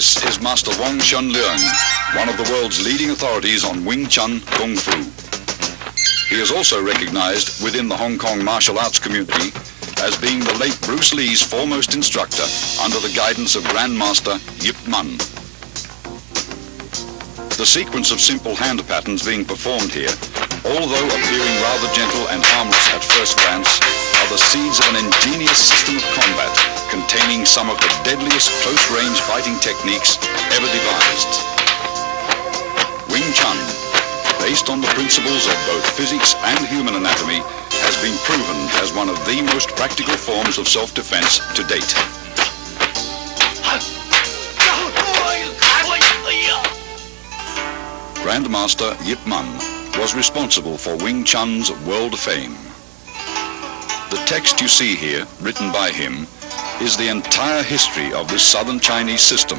This is Master Wong Shun Leung, one of the world's leading authorities on Wing Chun Kung Fu. He is also recognized within the Hong Kong martial arts community as being the late Bruce Lee's foremost instructor under the guidance of Grandmaster Yip Man. The sequence of simple hand patterns being performed here, although appearing rather gentle and harmless at first glance, are the seeds of an ingenious system of combat containing some of the deadliest close-range fighting techniques ever devised. Wing Chun, based on the principles of both physics and human anatomy, has been proven as one of the most practical forms of self-defense to date. Grandmaster Yip Man was responsible for Wing Chun's world fame. The text you see here, written by him, is the entire history of this southern Chinese system,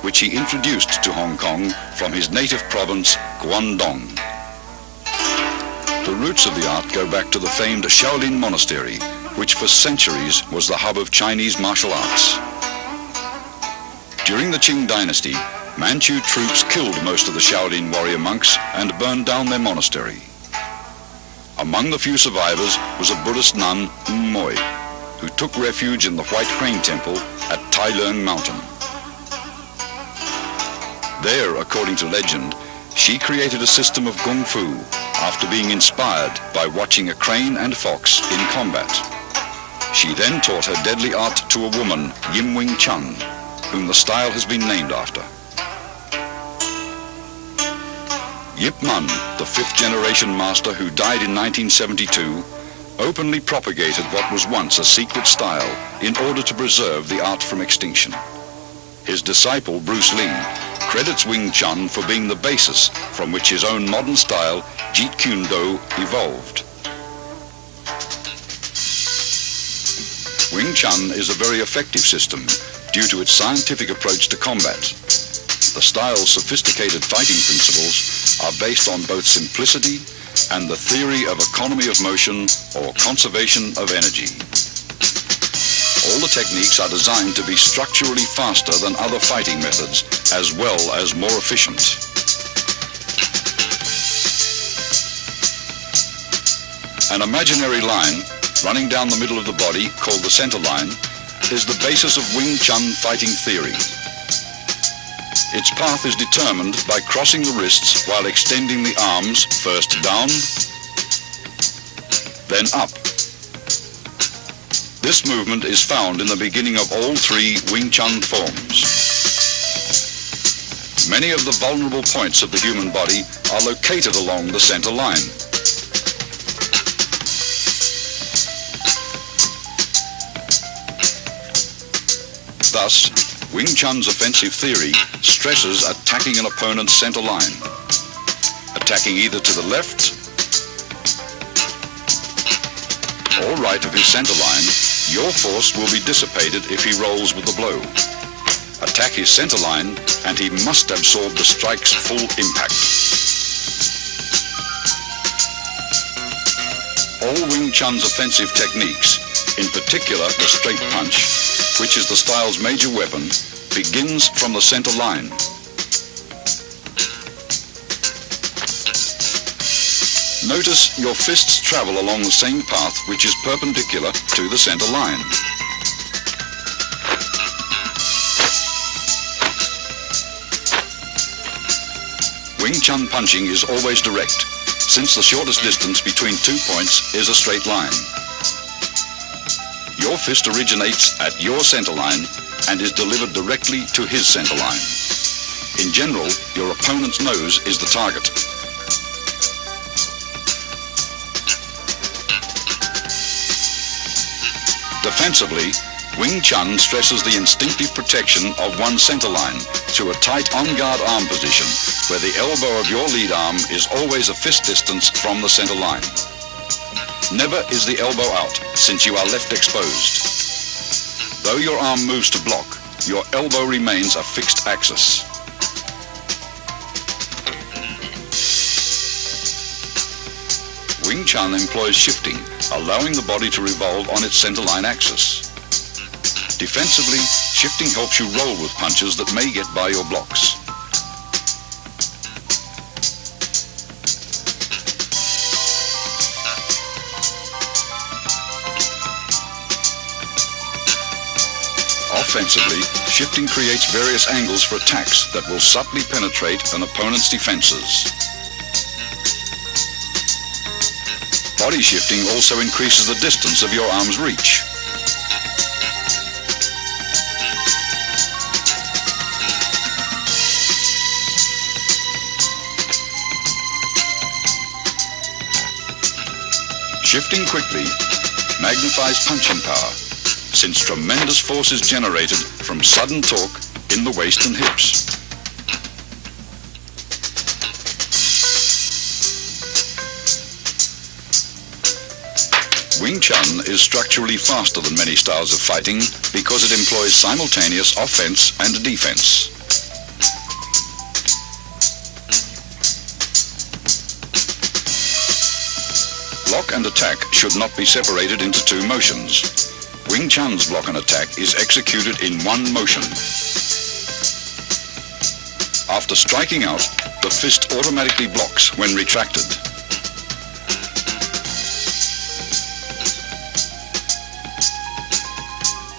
which he introduced to Hong Kong from his native province, Guangdong. The roots of the art go back to the famed Shaolin Monastery, which for centuries was the hub of Chinese martial arts. During the Qing dynasty, Manchu troops killed most of the Shaolin warrior monks and burned down their monastery. Among the few survivors was a Buddhist nun, Moi, who took refuge in the White Crane Temple at Tai Leung Mountain. There, according to legend, she created a system of Kung Fu after being inspired by watching a crane and fox in combat. She then taught her deadly art to a woman, Wing Chun, whom the style has been named after. Yip Man, the fifth-generation master who died in 1972, openly propagated what was once a secret style in order to preserve the art from extinction. His disciple, Bruce Lee, credits Wing Chun for being the basis from which his own modern style, Jeet Kune Do, evolved. Wing Chun is a very effective system due to its scientific approach to combat. The style's sophisticated fighting principles are based on both simplicity and the theory of economy of motion or conservation of energy. All the techniques are designed to be structurally faster than other fighting methods, as well as more efficient. An imaginary line running down the middle of the body, called the Centerline, is the basis of Wing Chun fighting theory. Its path is determined by crossing the wrists while extending the arms first down, then up. This movement is found in the beginning of all three Wing Chun forms. Many of the vulnerable points of the human body are located along the center line. Thus, Wing Chun's offensive theory stresses attacking an opponent's center line. Attacking either to the left or right of his center line, your force will be dissipated if he rolls with the blow. Attack his center line and he must absorb the strike's full impact. All Wing Chun's offensive techniques, in particular the straight punch, which is the style's major weapon, begins from the center line. Notice your fists travel along the same path which is perpendicular to the center line. Wing Chun punching is always direct, since the shortest distance between 2 points is a straight line. Your fist originates at your center line and is delivered directly to his center line. In general, your opponent's nose is the target. Defensively, Wing Chun stresses the instinctive protection of one's center line to a tight on-guard arm position where the elbow of your lead arm is always a fist distance from the center line. Never is the elbow out, since you are left exposed. Though your arm moves to block, your elbow remains a fixed axis. Wing Chun employs shifting, allowing the body to revolve on its centerline axis. Defensively, shifting helps you roll with punches that may get by your blocks. Offensively, shifting creates various angles for attacks that will subtly penetrate an opponent's defenses. Body shifting also increases the distance of your arm's reach. Shifting quickly magnifies punching power, since tremendous force is generated from sudden torque in the waist and hips. Wing Chun is structurally faster than many styles of fighting because it employs simultaneous offense and defense. Block and attack should not be separated into two motions. Wing Chun's block and attack is executed in one motion. After striking out, the fist automatically blocks when retracted.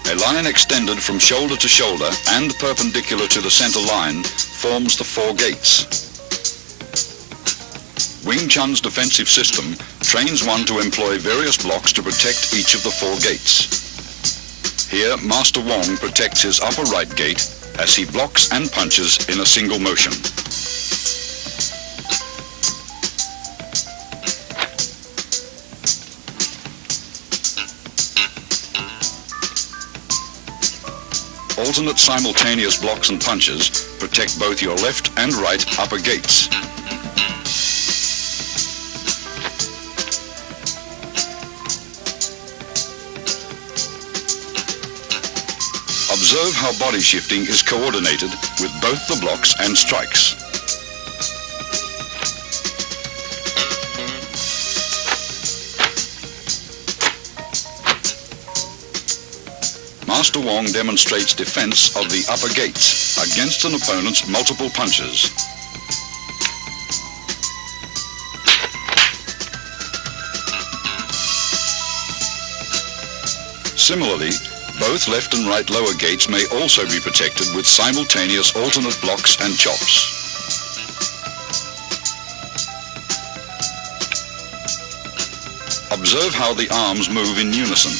A line extended from shoulder to shoulder and perpendicular to the center line forms the four gates. Wing Chun's defensive system trains one to employ various blocks to protect each of the four gates. Here, Master Wong protects his upper right gate as he blocks and punches in a single motion. Alternate simultaneous blocks and punches protect both your left and right upper gates. Observe how body shifting is coordinated with both the blocks and strikes. Master Wong demonstrates defense of the upper gates against an opponent's multiple punches. Similarly, both left and right lower gates may also be protected with simultaneous alternate blocks and chops. Observe how the arms move in unison.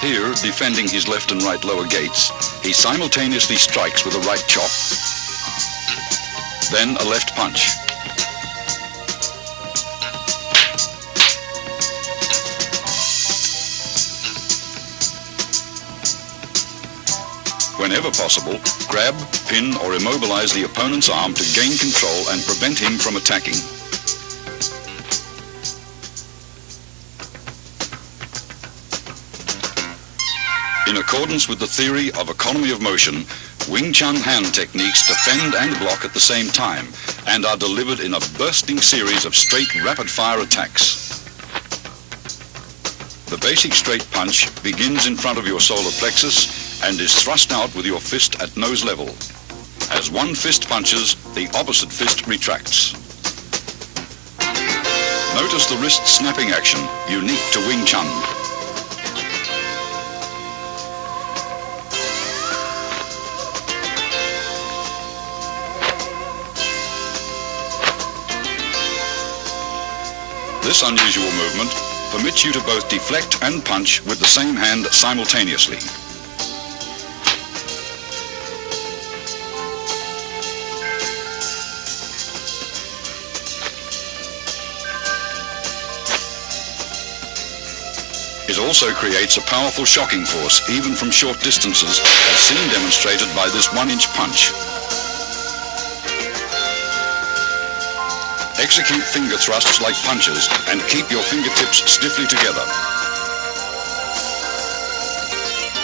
Here, defending his left and right lower gates, he simultaneously strikes with a right chop, then a left punch. Whenever possible, grab, pin, or immobilize the opponent's arm to gain control and prevent him from attacking. In accordance with the theory of economy of motion, Wing Chun hand techniques defend and block at the same time and are delivered in a bursting series of straight rapid-fire attacks. The basic straight punch begins in front of your solar plexus and is thrust out with your fist at nose level. As one fist punches, the opposite fist retracts. Notice the wrist snapping action, unique to Wing Chun. This unusual movement permits you to both deflect and punch with the same hand simultaneously. It also creates a powerful shocking force, even from short distances, as seen demonstrated by this 1-inch punch. Execute finger thrusts like punches and keep your fingertips stiffly together.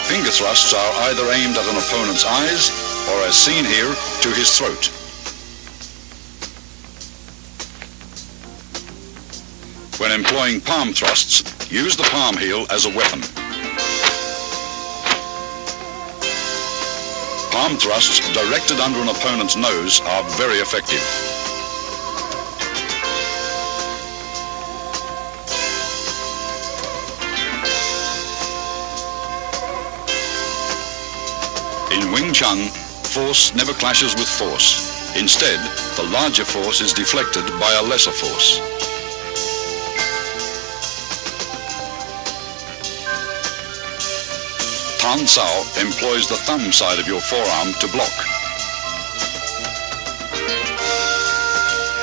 Finger thrusts are either aimed at an opponent's eyes or, as seen here, to his throat. When employing palm thrusts, use the palm heel as a weapon. Palm thrusts directed under an opponent's nose are very effective. In Wing Chun, force never clashes with force. Instead, the larger force is deflected by a lesser force. Tan Sao employs the thumb side of your forearm to block.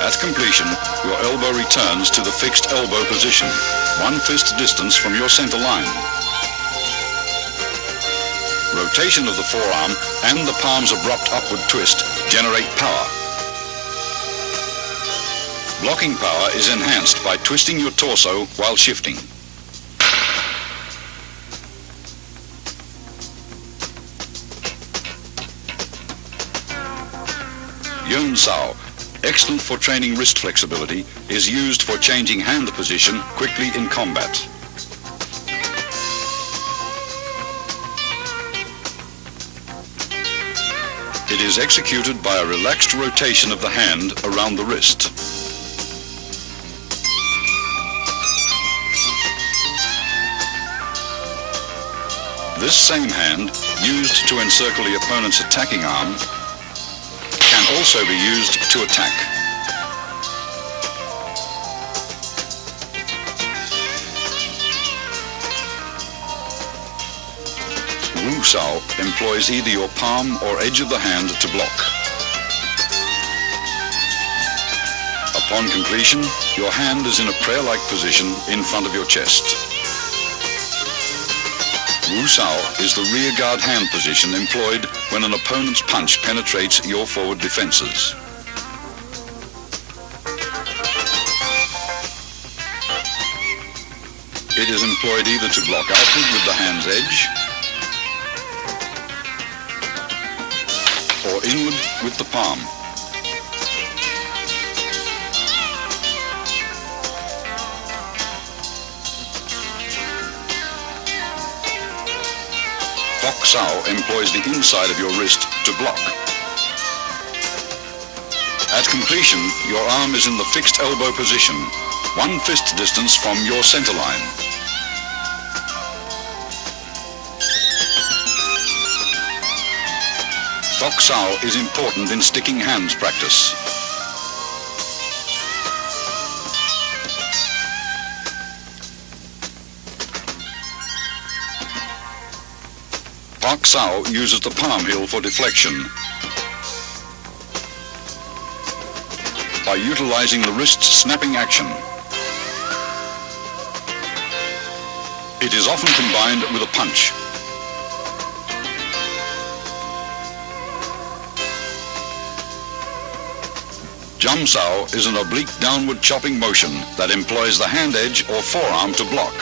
At completion, your elbow returns to the fixed elbow position, 1 fist distance from your center line. Rotation of the forearm and the palm's abrupt upward twist generate power. Blocking power is enhanced by twisting your torso while shifting. Yun Sao, excellent for training wrist flexibility, is used for changing hand position quickly in combat. It is executed by a relaxed rotation of the hand around the wrist. This same hand, used to encircle the opponent's attacking arm, can also be used to attack. Wu Sao employs either your palm or edge of the hand to block. Upon completion, your hand is in a prayer-like position in front of your chest. Wu Sao is the rear guard hand position employed when an opponent's punch penetrates your forward defenses. It is employed either to block outward with the hand's edge or inward with the palm. Fok Sao employs the inside of your wrist to block. At completion, your arm is in the fixed elbow position, 1 fist distance from your center line. Fok Sao is important in sticking hands practice. Fok Sao uses the palm heel for deflection by utilizing the wrist's snapping action. It is often combined with a punch. Jum Sao is an oblique downward chopping motion that employs the hand edge or forearm to block.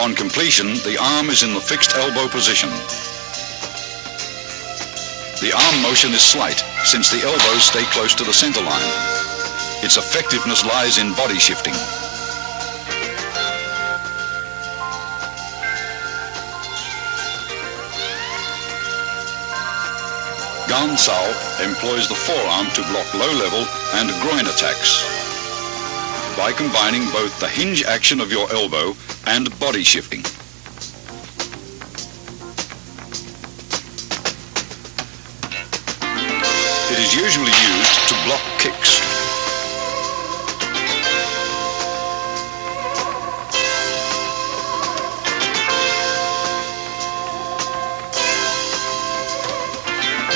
Upon completion, the arm is in the fixed elbow position. The arm motion is slight, since the elbows stay close to the center line. Its effectiveness lies in body shifting. Gan Sao employs the forearm to block low-level and groin attacks by combining both the hinge action of your elbow and body shifting. It is usually used to block kicks.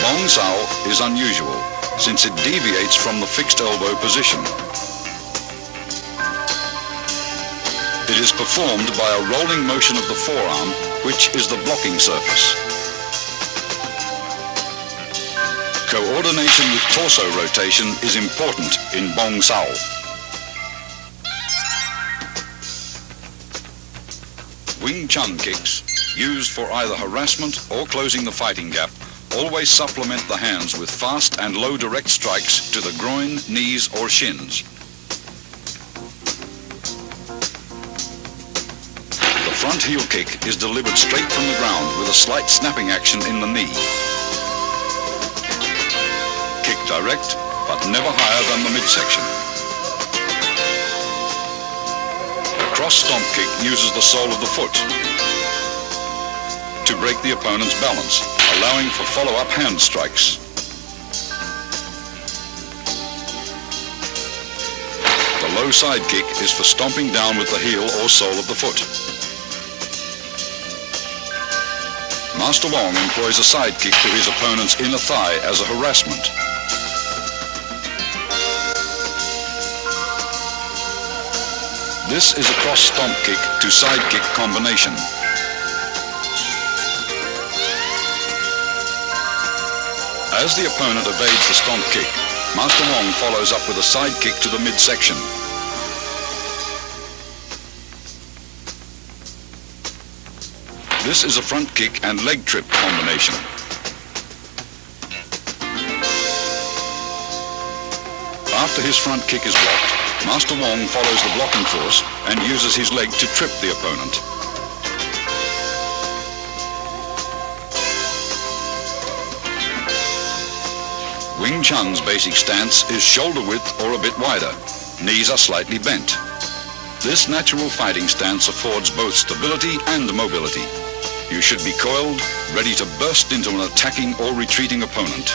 Bong Sao is unusual, since it deviates from the fixed elbow position. It is performed by a rolling motion of the forearm, which is the blocking surface. Coordination with torso rotation is important in Bong Sao. Wing Chun kicks, used for either harassment or closing the fighting gap, always supplement the hands with fast and low direct strikes to the groin, knees or shins. The front heel kick is delivered straight from the ground with a slight snapping action in the knee. Kick direct, but never higher than the midsection. The cross stomp kick uses the sole of the foot to break the opponent's balance, allowing for follow-up hand strikes. The low side kick is for stomping down with the heel or sole of the foot. Master Wong employs a side kick to his opponent's inner thigh as a harassment. This is a cross stomp kick to side kick combination. As the opponent evades the stomp kick, Master Wong follows up with a side kick to the midsection. This is a front kick and leg trip combination. After his front kick is blocked, Master Wong follows the blocking force and uses his leg to trip the opponent. Wing Chun's basic stance is shoulder width or a bit wider. Knees are slightly bent. This natural fighting stance affords both stability and mobility. You should be coiled, ready to burst into an attacking or retreating opponent.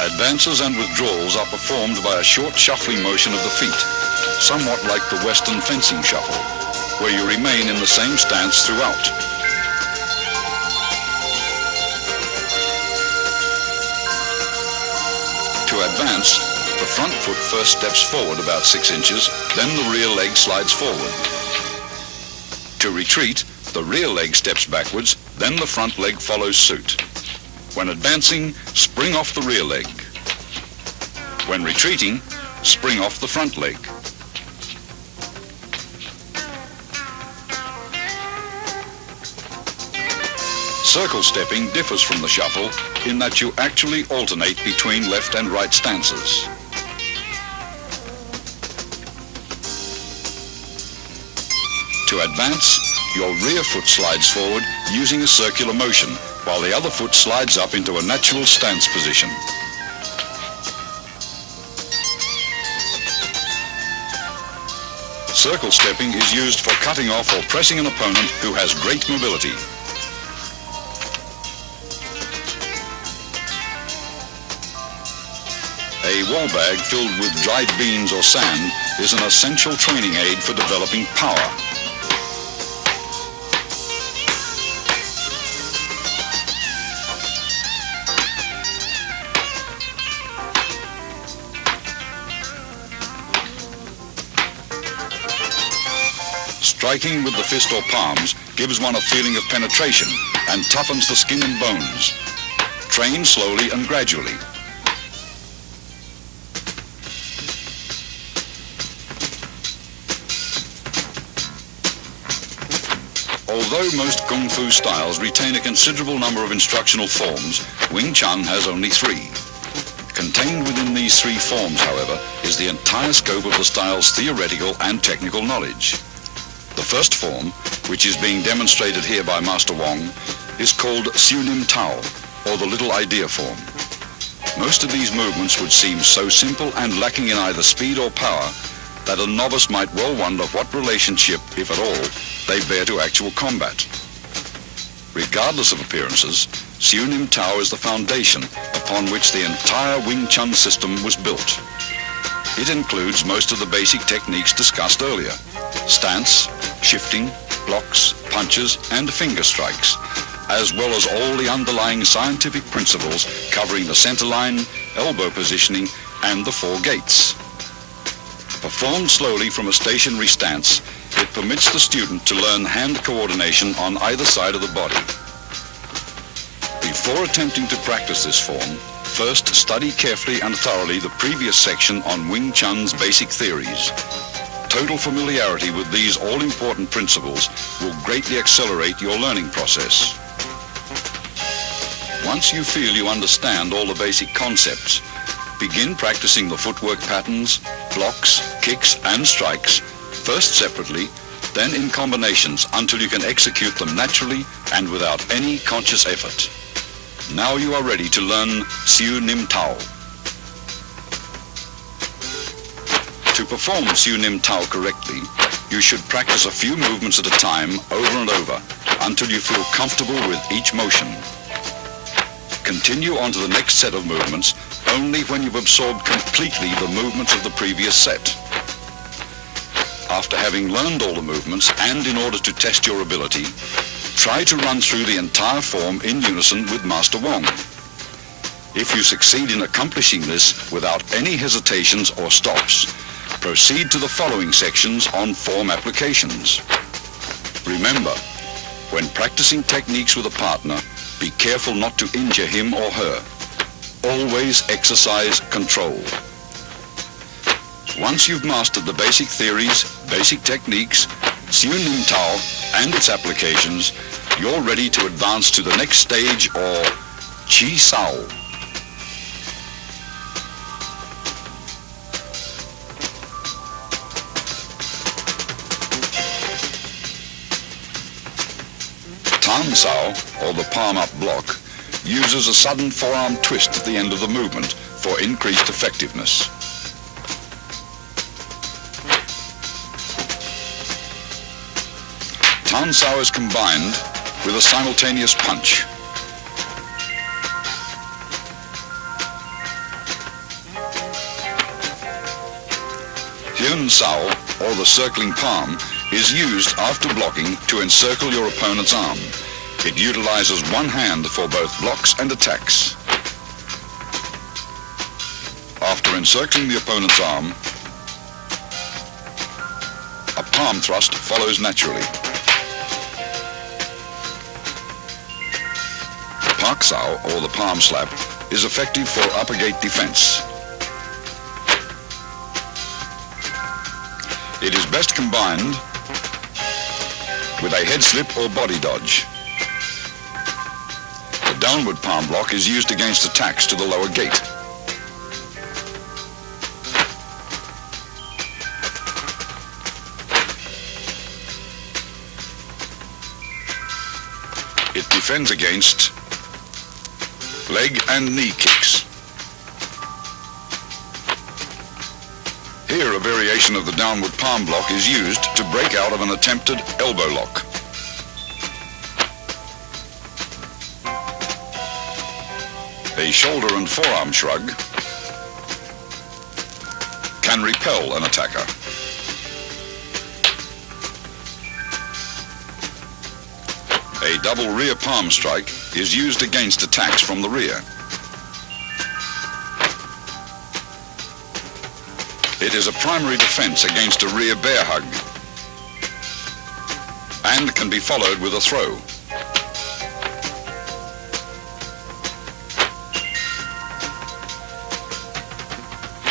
Advances and withdrawals are performed by a short shuffling motion of the feet, somewhat like the Western fencing shuffle, where you remain in the same stance throughout. To advance, the front foot first steps forward about 6 inches, then the rear leg slides forward. To retreat, the rear leg steps backwards, then the front leg follows suit. When advancing, spring off the rear leg. When retreating, spring off the front leg. Circle stepping differs from the shuffle in that you actually alternate between left and right stances. To advance, your rear foot slides forward using a circular motion, while the other foot slides up into a natural stance position. Circle stepping is used for cutting off or pressing an opponent who has great mobility. A wall bag filled with dried beans or sand is an essential training aid for developing power. Striking with the fist or palms gives one a feeling of penetration and toughens the skin and bones. Train slowly and gradually. Although most Kung Fu styles retain a considerable number of instructional forms, Wing Chun has only 3. Contained within these 3 forms, however, is the entire scope of the style's theoretical and technical knowledge. The first form, which is being demonstrated here by Master Wong, is called Siu Nim Tao, or the Little Idea form. Most of these movements would seem so simple and lacking in either speed or power that a novice might well wonder what relationship, if at all, they bear to actual combat. Regardless of appearances, Siu Nim Tao is the foundation upon which the entire Wing Chun system was built. It includes most of the basic techniques discussed earlier: stance, shifting, blocks, punches, and finger strikes, as well as all the underlying scientific principles covering the centerline, elbow positioning, and the 4 gates. Performed slowly from a stationary stance, it permits the student to learn hand coordination on either side of the body. Before attempting to practice this form, first study carefully and thoroughly the previous section on Wing Chun's basic theories. Total familiarity with these all-important principles will greatly accelerate your learning process. Once you feel you understand all the basic concepts, begin practicing the footwork patterns, blocks, kicks, and strikes, first separately, then in combinations until you can execute them naturally and without any conscious effort. Now you are ready to learn Siu Nim Tao. To perform Siu Nim Tao correctly, you should practice a few movements at a time over and over until you feel comfortable with each motion. Continue on to the next set of movements only when you've absorbed completely the movements of the previous set. After having learned all the movements, and in order to test your ability, try to run through the entire form in unison with Master Wong. If you succeed in accomplishing this without any hesitations or stops, proceed to the following sections on form applications. Remember, when practicing techniques with a partner, be careful not to injure him or her. Always exercise control. Once you've mastered the basic theories, basic techniques, Siu Nim Tao, and its applications, you're ready to advance to the next stage, or Chi Sao. Tan Sao, or the palm-up block, uses a sudden forearm twist at the end of the movement for increased effectiveness. Tan Sao is combined with a simultaneous punch. Hyun Sao, or the circling palm, is used after blocking to encircle your opponent's arm. It utilizes one hand for both blocks and attacks. After encircling the opponent's arm, a palm thrust follows naturally. Pak Sao, or the palm slap, is effective for upper gate defense. It is best combined with a head slip or body dodge. The downward palm block is used against attacks to the lower gate. It defends against leg and knee kicks. Here, a variation of the downward palm block is used to break out of an attempted elbow lock. A shoulder and forearm shrug can repel an attacker. A double rear palm strike is used against attacks from the rear. It is a primary defense against a rear bear hug and can be followed with a throw.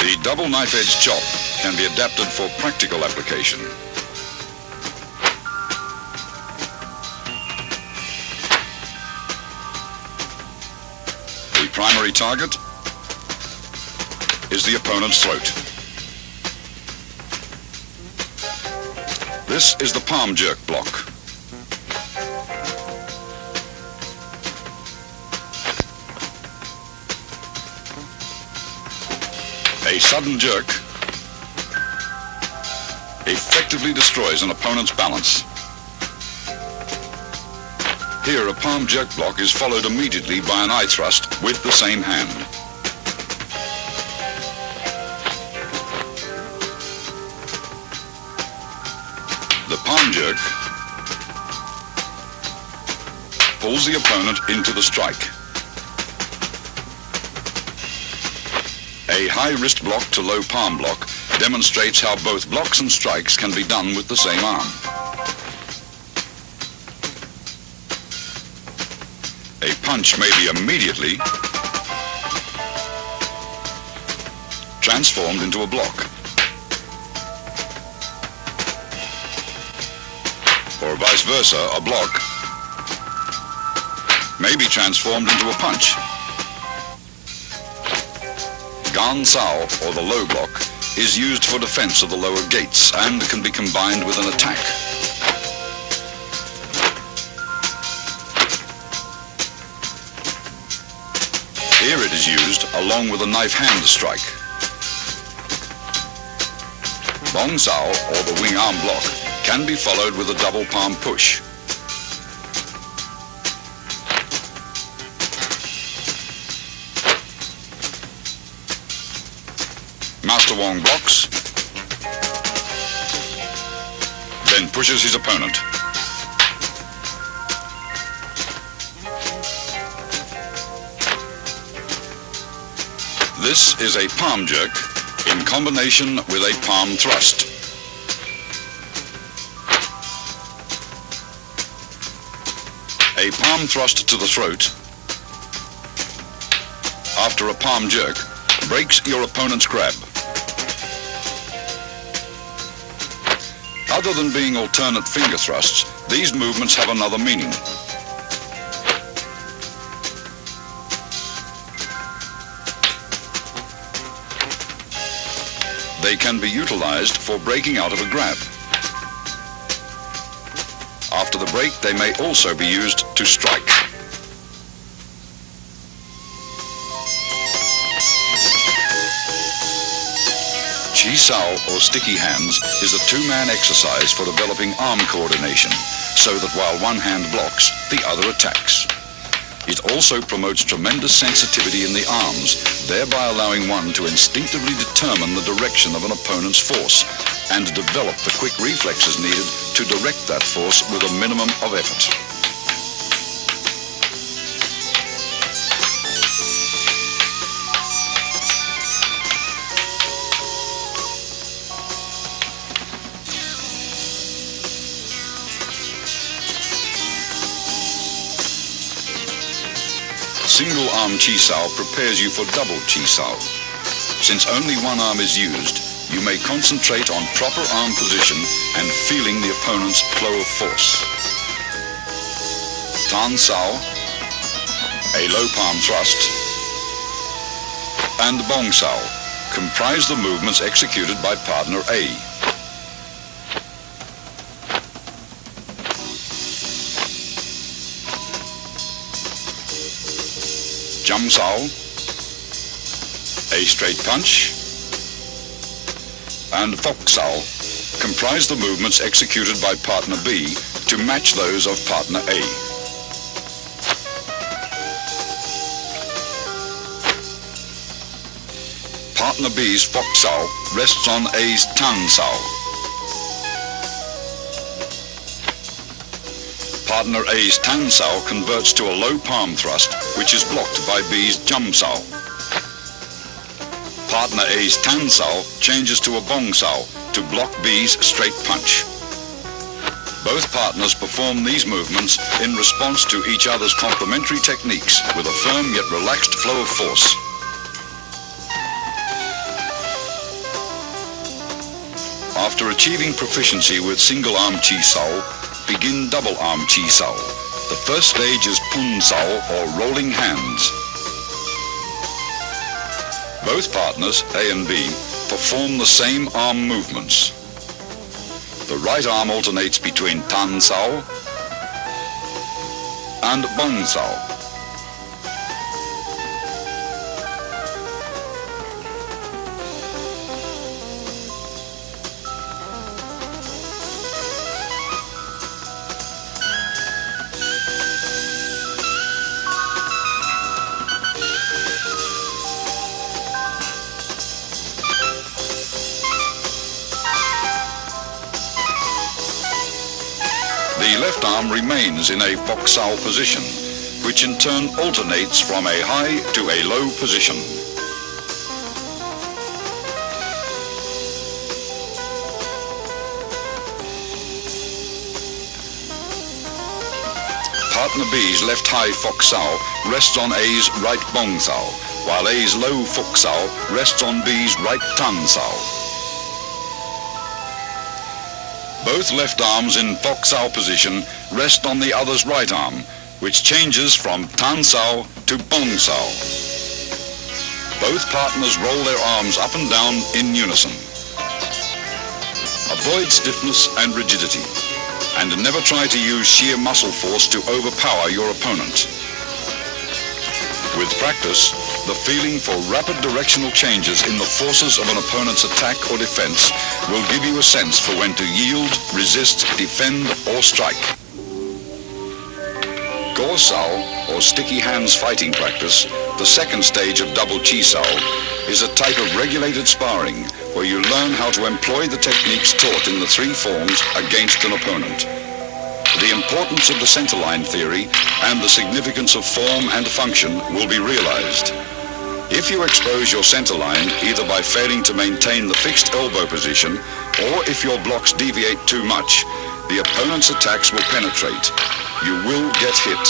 The double knife-edge chop can be adapted for practical application. primary target is the opponent's throat. This is the palm jerk block. A sudden jerk effectively destroys an opponent's balance. Here, a palm jerk block is followed immediately by an eye thrust with the same hand. The palm jerk pulls the opponent into the strike. A high wrist block to low palm block demonstrates how both blocks and strikes can be done with the same arm. A punch may be immediately transformed into a block, or vice versa, a block may be transformed into a punch. Gan Sao, or the low block, is used for defense of the lower gates and can be combined with an attack. Here it is used along with a knife hand strike. Bong Sao, or the wing arm block, can be followed with a double palm push. Master Wong blocks, then pushes his opponent. This is a palm jerk in combination with a palm thrust. A palm thrust to the throat after a palm jerk breaks your opponent's grab. Other than being alternate finger thrusts, these movements have another meaning. They can be utilized for breaking out of a grab. After the break, they may also be used to strike. Chi Sao, or sticky hands, is a two-man exercise for developing arm coordination, so that while one hand blocks, the other attacks. It also promotes tremendous sensitivity in the arms, thereby allowing one to instinctively determine the direction of an opponent's force and develop the quick reflexes needed to direct that force with a minimum of effort. Single arm Chi Sao prepares you for double Chi Sao. Since only one arm is used, you may concentrate on proper arm position and feeling the opponent's flow of force. Tan Sao, a low palm thrust, and Bong Sao comprise the movements executed by partner A. Jum Sao, a straight punch, and Fok Sao comprise the movements executed by partner B to match those of partner A. Partner B's Fok Sao rests on A's Tan Sao. Partner A's Tan Sao converts to a low palm thrust, which is blocked by B's Jum Sao. Partner A's Tan Sao changes to a Bong Sao to block B's straight punch. Both partners perform these movements in response to each other's complementary techniques with a firm yet relaxed flow of force. After achieving proficiency with single arm Chi Sao, begin double arm Chi Sao. The first stage is Pun Sao, or rolling hands. Both partners, A and B, perform the same arm movements. The right arm alternates between tan sao and bong sao. The left arm remains in a bok sao position, which in turn alternates from a high to a low position. Partner B's left high fok sao rests on A's right bong sao, while A's low fok sao rests on B's right tan sao. Both left arms in fok sao position rest on the other's right arm, which changes from tan sao to bong sao. Both partners roll their arms up and down in unison. Avoid stiffness and rigidity, and never try to use sheer muscle force to overpower your opponent. With practice, the feeling for rapid directional changes in the forces of an opponent's attack or defense will give you a sense for when to yield, resist, defend, or strike. Go sao, or sticky hands fighting practice, the second stage of double chi sao, is a type of regulated sparring where you learn how to employ the techniques taught in the three forms against an opponent. The importance of the centerline theory and the significance of form and function will be realized. If you expose your centerline either by failing to maintain the fixed elbow position or if your blocks deviate too much, the opponent's attacks will penetrate. You will get hit.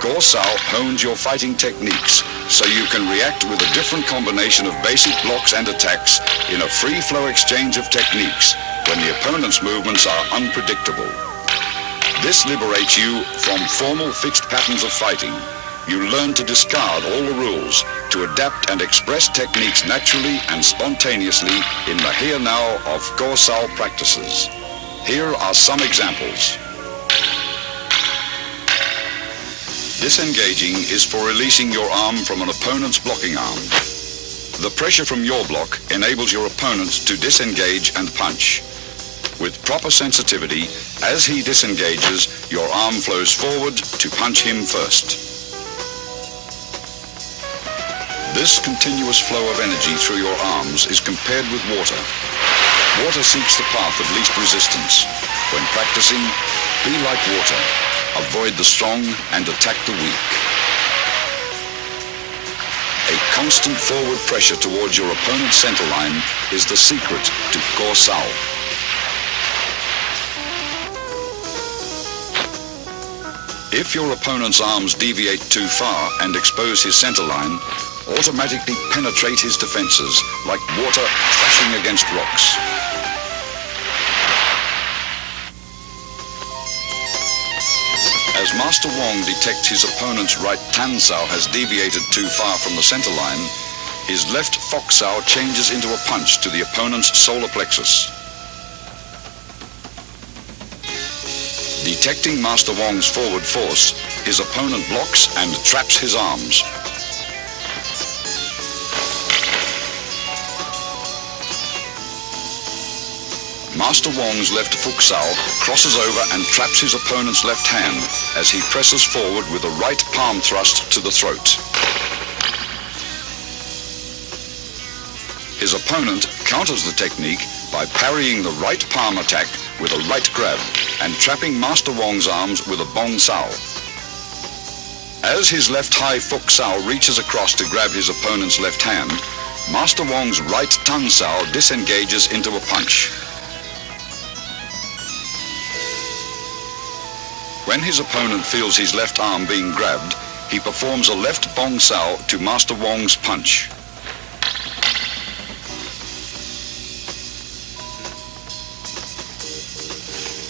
Go sao hones your fighting techniques so you can react with a different combination of basic blocks and attacks in a free-flow exchange of techniques when the opponent's movements are unpredictable. This liberates you from formal fixed patterns of fighting. You learn to discard all the rules, to adapt and express techniques naturally and spontaneously in the here-now of Go sao practices. Here are some examples. Disengaging is for releasing your arm from an opponent's blocking arm. The pressure from your block enables your opponent to disengage and punch. With proper sensitivity, as he disengages, your arm flows forward to punch him first. This continuous flow of energy through your arms is compared with water. Water seeks the path of least resistance. When practicing, be like water. Avoid the strong and attack the weak. A constant forward pressure towards your opponent's centerline is the secret to Go sao. If your opponent's arms deviate too far and expose his centerline, automatically penetrate his defenses like water crashing against rocks. As Master Wong detects his opponent's right tan sao has deviated too far from the centerline, his left fok sao changes into a punch to the opponent's solar plexus. Detecting Master Wong's forward force, his opponent blocks and traps his arms. Master Wong's left fok sao crosses over and traps his opponent's left hand as he presses forward with a right palm thrust to the throat. His opponent counters the technique by parrying the right palm attack with a right grab and trapping Master Wong's arms with a bong sao. As his left high fok sao reaches across to grab his opponent's left hand, Master Wong's right tan sao disengages into a punch. When his opponent feels his left arm being grabbed, he performs a left bong sao to Master Wong's punch.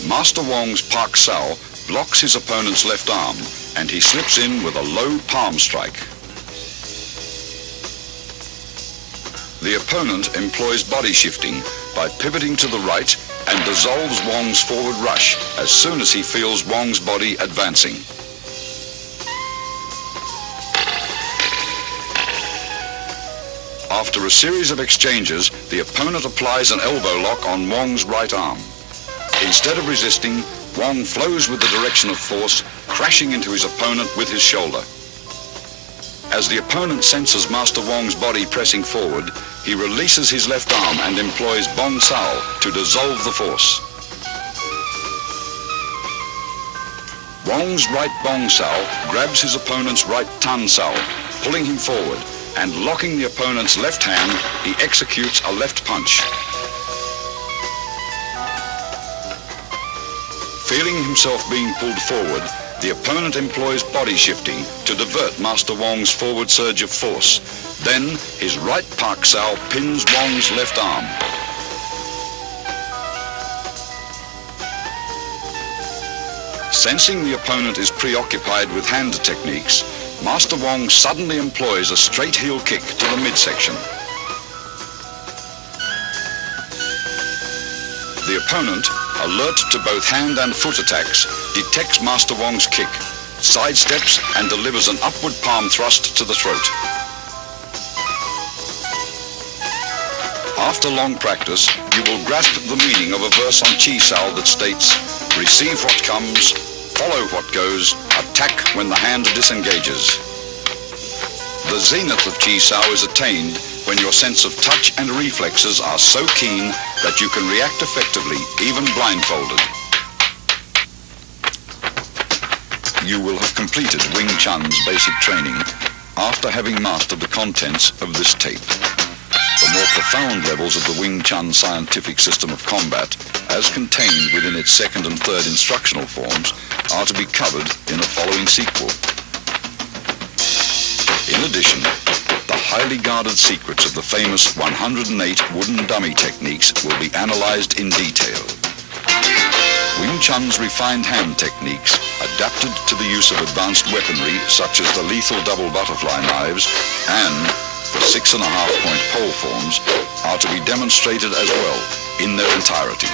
Master Wong's pak sao blocks his opponent's left arm and he slips in with a low palm strike. The opponent employs body shifting by pivoting to the right and dissolves Wong's forward rush as soon as he feels Wong's body advancing. After a series of exchanges, the opponent applies an elbow lock on Wong's right arm. Instead of resisting, Wong flows with the direction of force, crashing into his opponent with his shoulder. As the opponent senses Master Wong's body pressing forward, he releases his left arm and employs Bong Sao to dissolve the force. Wong's right Bong Sao grabs his opponent's right Tan Sao, pulling him forward, and locking the opponent's left hand, he executes a left punch. Feeling himself being pulled forward, the opponent employs body shifting to divert Master Wong's forward surge of force. Then, his right Pak Sao pins Wong's left arm. Sensing the opponent is preoccupied with hand techniques, Master Wong suddenly employs a straight heel kick to the midsection. The opponent, alert to both hand and foot attacks, detects Master Wong's kick, sidesteps and delivers an upward palm thrust to the throat. After long practice, you will grasp the meaning of a verse on Chi Sao that states, "Receive what comes, follow what goes, attack when the hand disengages." The zenith of Chi Sao is attained when your sense of touch and reflexes are so keen that you can react effectively, even blindfolded. You will have completed Wing Chun's basic training after having mastered the contents of this tape. The more profound levels of the Wing Chun scientific system of combat, as contained within its second and third instructional forms, are to be covered in the following sequel. In addition, the highly guarded secrets of the famous 108 wooden dummy techniques will be analyzed in detail. Wing Chun's refined hand techniques, adapted to the use of advanced weaponry such as the lethal double butterfly knives and the 6.5-point pole forms, are to be demonstrated as well in their entirety.